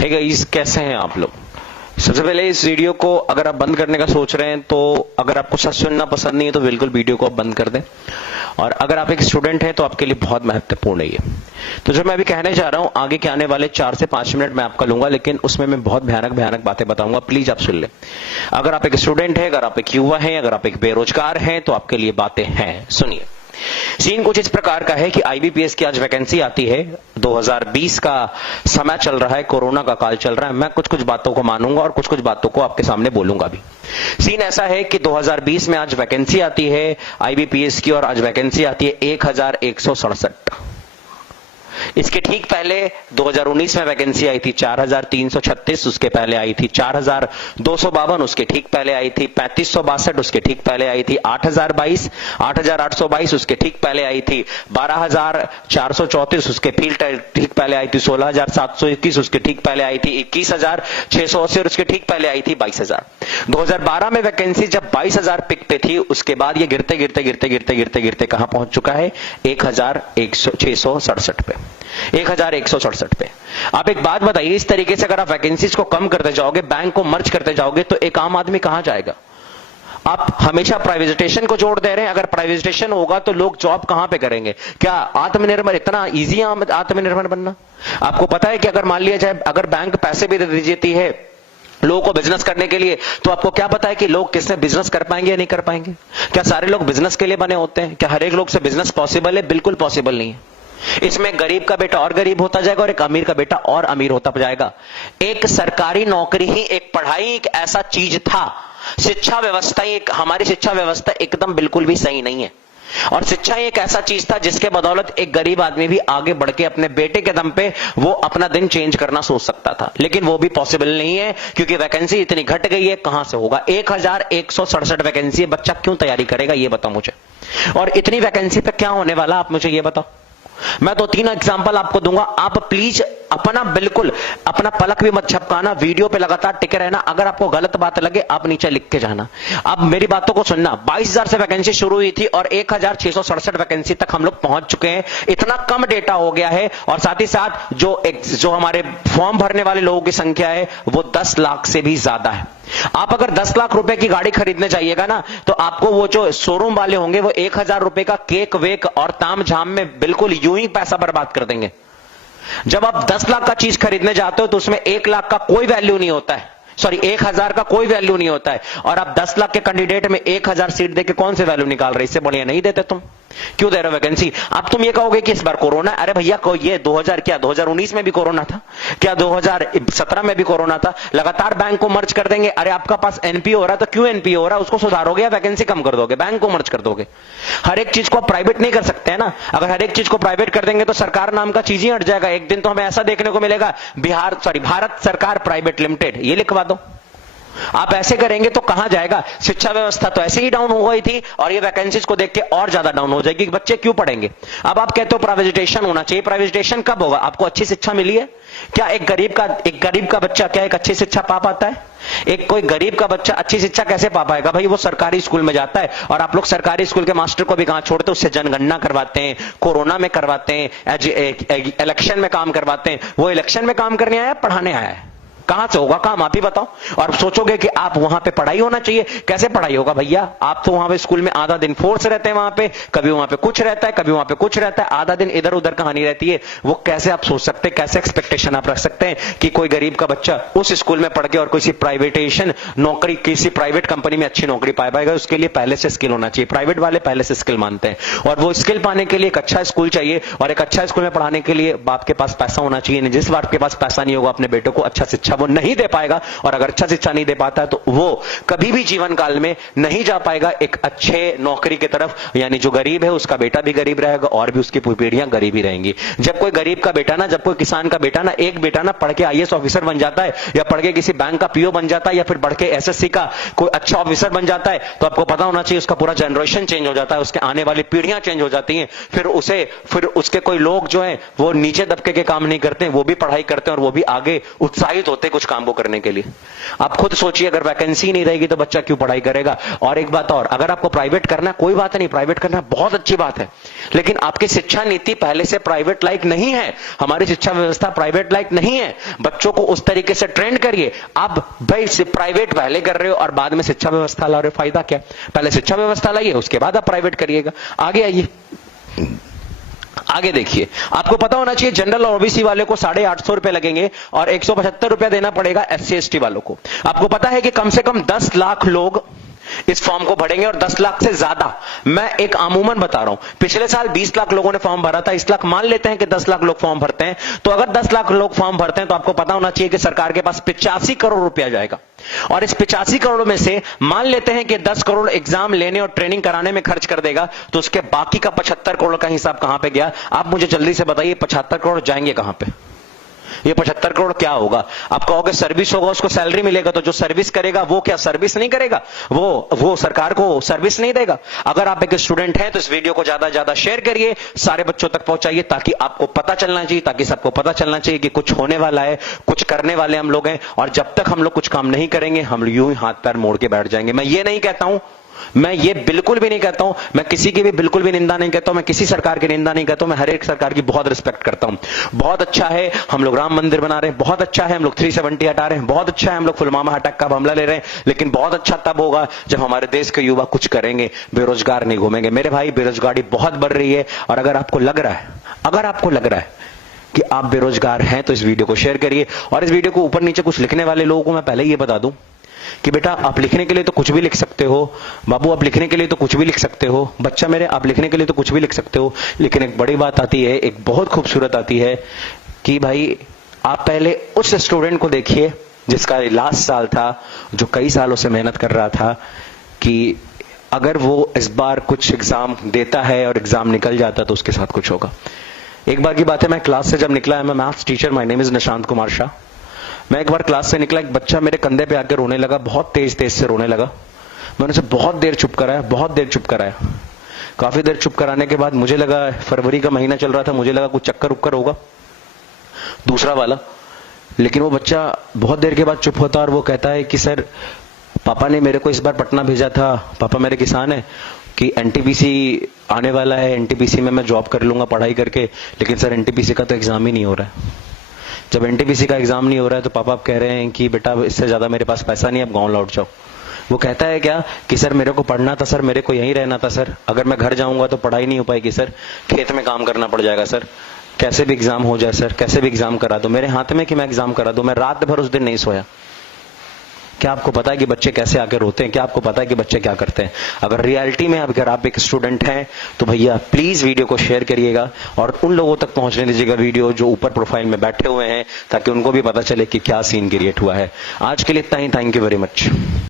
Hey guys, कैसे हैं आप लोग। सबसे पहले इस वीडियो को अगर आप बंद करने का सोच रहे हैं तो अगर आपको सच सुनना पसंद नहीं है तो बिल्कुल वीडियो को आप बंद कर दें। और अगर आप एक स्टूडेंट हैं तो आपके लिए बहुत महत्वपूर्ण है ये। तो जो मैं अभी कहने जा रहा हूं, आगे के आने वाले 4 से 5 मिनट मैं आपका लूंगा, लेकिन उसमें मैं बहुत भयानक भयानक बातें बताऊंगा। प्लीज आप सुन लें। अगर आप एक स्टूडेंट हैं, अगर आप एक युवा हैं, अगर आप एक बेरोजगार हैं तो आपके लिए बातें हैं। सुनिए। सीन कुछ इस प्रकार का है कि आईबीपीएस की आज वैकेंसी आती है। 2020 का समय चल रहा है, कोरोना का काल चल रहा है। मैं कुछ कुछ बातों को मानूंगा और कुछ कुछ बातों को आपके सामने बोलूंगा भी। सीन ऐसा है कि 2020 में आज वैकेंसी आती है आईबीपीएस की, और आज वैकेंसी आती है 1167। इसके ठीक पहले 2019 में वैकेंसी आई थी 4336, उसके पहले आई थी 4252, उसके ठीक पहले आई थी 3562, उसके ठीक पहले आई थी 8022, 8822, उसके ठीक पहले आई थी 12434, उसके ठीक पहले आई थी 16721, उसके ठीक पहले आई थी 21680 और उसके ठीक पहले आई थी 22000। 2012 में वैकेंसी जब 22000 पिक पे थी, उसके बाद ये गिरते गिरते गिरते गिरते गिरते गिरते कहां पहुंच चुका है? 1667 पे, 1167 पे। आप एक बात बताइए, इस तरीके से अगर आप वैकेंसीज को कम करते जाओगे, बैंक को मर्ज करते जाओगे, तो एक आम आदमी कहां जाएगा? आप हमेशा प्राइवेटाइजेशन को जोड़ दे रहे हैं। अगर प्राइवेटाइजेशन होगा तो लोग जॉब कहां पे करेंगे? क्या आत्मनिर्भर इतना इजी है आत्मनिर्भर बनना? आपको पता है कि अगर मान लिया जाए, अगर बैंक पैसे भी दे देती है लोगों को बिजनेस करने के लिए, तो आपको क्या पता है कि लोग किससे बिजनेस कर पाएंगे या नहीं कर पाएंगे? क्या सारे लोग बिजनेस के लिए बने होते हैं? क्या हर एक लोग से बिजनेस पॉसिबल है? बिल्कुल पॉसिबल नहीं है। इसमें गरीब का बेटा और गरीब होता जाएगा और एक अमीर का बेटा और अमीर होता जाएगा। एक सरकारी नौकरी ही, एक पढ़ाई एक ऐसा चीज था। शिक्षा व्यवस्था ही हमारी शिक्षा व्यवस्था एकदम बिल्कुल भी सही नहीं है। और शिक्षा ही एक ऐसा चीज था जिसके बदौलत एक गरीब आदमी भी आगे बढ़ के अपने बेटे के दम पे वो अपना दिन चेंज करना सोच सकता था। लेकिन वो भी पॉसिबल नहीं है क्योंकि वैकेंसी इतनी घट गई है। कहां से होगा? 1167 वैकेंसी है। बच्चा क्यों तैयारी करेगा ये बताओ मुझे। और इतनी वैकेंसी पे क्या होने वाला आप मुझे ये बताओ। मैं तो 3 एग्जांपल आपको दूंगा। आप प्लीज बिल्कुल अपना पलक भी मत झपकाना, वीडियो पे लगातार टिके रहना। अगर आपको गलत बात लगे आप नीचे लिख के जाना। अब मेरी बातों को सुनना। 22000 से वैकेंसी शुरू हुई थी और 1667 वैकेंसी तक हम लोग पहुंच चुके हैं। इतना कम डेटा हो गया है। और साथ ही साथ जो हमारे फॉर्म भरने वाले लोगों की संख्या है वो 10 लाख से भी ज्यादा है। आप अगर 10 लाख रुपए की गाड़ी खरीदने जाइएगा ना, तो आपको वो जो शोरूम वाले होंगे वो 1000 रुपए का केक वेक और ताम झाम में बिल्कुल यूं ही पैसा बर्बाद कर देंगे। जब आप 10 लाख का चीज खरीदने जाते हो तो उसमें 1 लाख का कोई वैल्यू नहीं होता है। सॉरी, 1000 का कोई वैल्यू नहीं होता है। और आप 10 लाख के कैंडिडेट में 1000 सीट देके कौन से वैल्यू निकाल रहे? इससे बढ़िया नहीं देते तुम। क्यों दे रहे हो वैकेंसी? अब तुम ये कहोगे कि इस बार कोरोना। अरे भैया, ये 2019 में भी कोरोना था क्या? 2017 में भी कोरोना था। लगातार बैंक को मर्ज कर देंगे। अरे आपका पास एनपीओ हो रहा है तो क्यों एनपीओ हो रहा है उसको सुधारोगे या वैकेंसी कम कर दोगे? बैंक को मर्ज कर दोगे। हर एक चीज को आप प्राइवेट नहीं कर सकते हैं ना। अगर हर एक चीज को प्राइवेट कर देंगे तो सरकार नाम का चीज ही हट जाएगा। एक दिन तो हमें ऐसा देखने को मिलेगा, भारत सरकार प्राइवेट लिमिटेड, ये लिखवा दो। आप ऐसे करेंगे तो कहां जाएगा? शिक्षा व्यवस्था तो ऐसे ही डाउन हो गई थी और ये वैकेंसीज को देख के और ज्यादा डाउन हो जाएगी। बच्चे क्यों पढ़ेंगे? अब आप कहते हो प्राइवेटाइजेशन होना चाहिए। प्राइवेटाइजेशन कब होगा? आपको अच्छी शिक्षा मिली है क्या? एक गरीब का बच्चा क्या एक अच्छी शिक्षा पा पाता है? कोई गरीब का बच्चा अच्छी शिक्षा कैसे पा पाएगा? भाई वो सरकारी स्कूल में जाता है। और आप लोग सरकारी स्कूल के मास्टर को भी कहां छोड़ते? उससे जनगणना करवाते हैं, कोरोना में करवाते हैं, इलेक्शन में काम करवाते हैं। वो इलेक्शन में काम करने आया, पढ़ाने आया है? कहां से होगा काम? आप ही बताओ। और सोचोगे कि आप वहां पे पढ़ाई होना चाहिए। कैसे पढ़ाई होगा भैया? आप तो वहां पे स्कूल में आधा दिन फोर्स रहते हैं, वहां पे कभी वहां पे कुछ रहता है, कभी वहां पे कुछ रहता है। आधा दिन इधर उधर कहानी रहती है। वो कैसे आप सोच सकते हैं? कैसे एक्सपेक्टेशन आप रख सकते हैं कि कोई गरीब का बच्चा उस स्कूल में पढ़ के और किसी प्राइवेटाइजेशन नौकरी, किसी प्राइवेट कंपनी में अच्छी नौकरी पा पाएगा? उसके लिए पहले से स्किल होना चाहिए। प्राइवेट वाले पहले से स्किल मानते हैं और वो स्किल पाने के लिए एक अच्छा स्कूल चाहिए। और एक अच्छा स्कूल में पढ़ाने के लिए बाप के पास पैसा होना चाहिए। जिस बाप के पास पैसा नहीं होगा अपने बेटों को अच्छा शिक्षा वो नहीं दे पाएगा। और अगर अच्छा शिक्षा नहीं दे पाता है तो वो कभी भी जीवन काल में नहीं जा पाएगा एक अच्छे नौकरी की तरफ। यानी जो गरीब है उसका बेटा भी गरीब रहेगा और भी उसकी पीढ़ियां गरीब ही रहेंगी। जब कोई गरीब का बेटा ना, जब कोई किसान का बेटा ना, एक बेटा ना पढ़ के आईएएस ऑफिसर बन जाता है या पढ़ के किसी बैंक का पीओ बन जाता है या फिर बढ़ के एसएससी का कोई अच्छा ऑफिसर बन जाता है, तो आपको पता होना चाहिए उसका पूरा जनरेशन चेंज हो जाता है। उसके आने वाली पीढ़ियां चेंज हो जाती हैं। फिर उसके कोई लोग जो है वो नीचे दबके के काम नहीं करते, वो भी पढ़ाई करते हैं और वो भी आगे उत्साहित होते होते कुछ काम को करने के लिए। आप खुद सोचिए, अगर वैकेंसी नहीं रहेगी तो बच्चा क्यों पढ़ाई करेगा। और एक बात और, अगर आपको प्राइवेट करना कोई बात नहीं, प्राइवेट करना बहुत अच्छी बात है, लेकिन आपकी शिक्षा नीति पहले से प्राइवेट लाइक नहीं है। हमारी शिक्षा व्यवस्था प्राइवेट लाइक नहीं है। बच्चों को उस तरीके से ट्रेंड करिए। आप भाई प्राइवेट पहले कर रहे हो और बाद में शिक्षा व्यवस्था ला रहे हो, फायदा क्या। पहले शिक्षा व्यवस्था लाइए, उसके बाद आप प्राइवेट करिएगा। आगे आइए, आगे देखिए। आपको पता होना चाहिए जनरल और ओबीसी वाले को 850 रुपए लगेंगे और 175 रुपया देना पड़ेगा एससी एसटी वालों को। आपको पता है कि कम से कम 10 लाख लोग इस फॉर्म को भरेंगे और 10 लाख से ज्यादा, मैं एक अमूमन बता रहा हूं, पिछले साल 20 लाख लोगों ने फॉर्म भरा था, इस लाख मान लेते हैं कि 10 लाख लोग फॉर्म भरते हैं, तो अगर 10 लाख लोग फॉर्म भरते हैं तो आपको पता होना चाहिए कि सरकार के पास 85 करोड़ रुपया जाएगा। और इस 85 करोड़ में से मान लेते हैं कि 10 करोड़ एग्जाम लेने और ट्रेनिंग कराने में खर्च कर देगा, तो उसके बाकी का 75 करोड़ का हिसाब कहां पे गया। आप मुझे जल्दी से बताइए 75 करोड़ जाएंगे कहां पे। ये 75 करोड़ क्या होगा। आप कहोगे सर्विस होगा, उसको सैलरी मिलेगा, तो जो सर्विस करेगा वो क्या सर्विस नहीं करेगा, वो सरकार को सर्विस नहीं देगा। अगर आप एक स्टूडेंट हैं तो इस वीडियो को ज्यादा से ज्यादा शेयर करिए, सारे बच्चों तक पहुंचाइए, ताकि आपको पता चलना चाहिए, ताकि सबको पता चलना चाहिए कि कुछ होने वाला है, कुछ करने वाले हम लोग हैं। और जब तक हम लोग कुछ काम नहीं करेंगे हम यूं ही हाथ पैर मोड़ के बैठ जाएंगे। मैं ये नहीं कहता हूं, मैं ये बिल्कुल भी नहीं कहता हूं, मैं किसी की भी बिल्कुल भी निंदा नहीं कहता हूं, मैं किसी सरकार की निंदा नहीं कहता हूं, मैं हर एक सरकार की बहुत रिस्पेक्ट करता हूं। बहुत अच्छा है हम लोग राम मंदिर बना रहे हैं, बहुत अच्छा है हम लोग 370 हटा रहे हैं, बहुत अच्छा है हम लोग पुलवामा अटैक का हमला ले रहे हैं, लेकिन बहुत अच्छा तब होगा जब हमारे देश के युवा कुछ करेंगे, बेरोजगार नहीं घूमेंगे। मेरे भाई, बेरोजगारी बहुत बढ़ रही है, और अगर आपको लग रहा है कि आप बेरोजगार हैं तो इस वीडियो को शेयर करिए। और इस वीडियो को ऊपर नीचे कुछ लिखने वाले लोगों को मैं पहले ही ये बता दूं कि बेटा आप लिखने के लिए तो कुछ भी लिख सकते हो, बाबू आप लिखने के लिए तो कुछ भी लिख सकते हो, बच्चा मेरे आप लिखने के लिए तो कुछ भी लिख सकते हो, लेकिन एक बड़ी बात आती है, एक बहुत खूबसूरत आती है कि भाई आप पहले उस स्टूडेंट को देखिए जिसका लास्ट साल था, जो कई सालों से मेहनत कर रहा था, कि अगर वो इस बार कुछ एग्जाम देता है और एग्जाम निकल जाता तो उसके साथ कुछ होगा। एक बार की बात है, मैं क्लास से जब निकला, मैं maths teacher, my name is Nishant Kumar Shah. मैं एक बार क्लास से निकला, एक बच्चा मेरे कंधे पे आकर रोने लगा, बहुत तेज तेज से रोने लगा। मैंने उसे बहुत देर चुप कराया। काफी देर चुप कराने के बाद मुझे लगा, फरवरी का महीना चल रहा था, मुझे लगा कुछ चक्कर उक्कर होगा दूसरा वाला। लेकिन वो बच्चा बहुत देर के बाद चुप होता और वो कहता है कि सर पापा ने मेरे को इस बार पटना भेजा था, पापा मेरे किसान है, कि एनटीपीसी आने वाला है, एनटीपीसी में मैं जॉब कर लूंगा पढ़ाई करके, लेकिन सर एनटीपीसी का तो एग्जाम ही नहीं हो रहा है। जब एनटीपीसी का एग्जाम नहीं हो रहा है तो पापा आप कह रहे हैं कि बेटा इससे ज्यादा मेरे पास पैसा नहीं है, अब गांव लौट जाओ। वो कहता है क्या कि सर मेरे को पढ़ना था सर, मेरे को यहीं रहना था सर, अगर मैं घर जाऊंगा तो पढ़ाई नहीं हो पाएगी सर, खेत में काम करना पड़ जाएगा सर, कैसे भी एग्जाम हो जाए सर, कैसे भी एग्जाम करा दो, मेरे हाथ में कि मैं एग्जाम करा दूं। मैं रात भर उस दिन नहीं सोया। क्या आपको पता है कि बच्चे कैसे आके रोते हैं? क्या आपको पता है कि बच्चे क्या करते हैं? अगर रियलिटी में अगर आप एक स्टूडेंट हैं तो भैया प्लीज वीडियो को शेयर करिएगा और उन लोगों तक पहुंचने दीजिएगा वीडियो जो ऊपर प्रोफाइल में बैठे हुए हैं, ताकि उनको भी पता चले कि क्या सीन क्रिएट हुआ है। आज के लिए इतना ही। Thank you very much.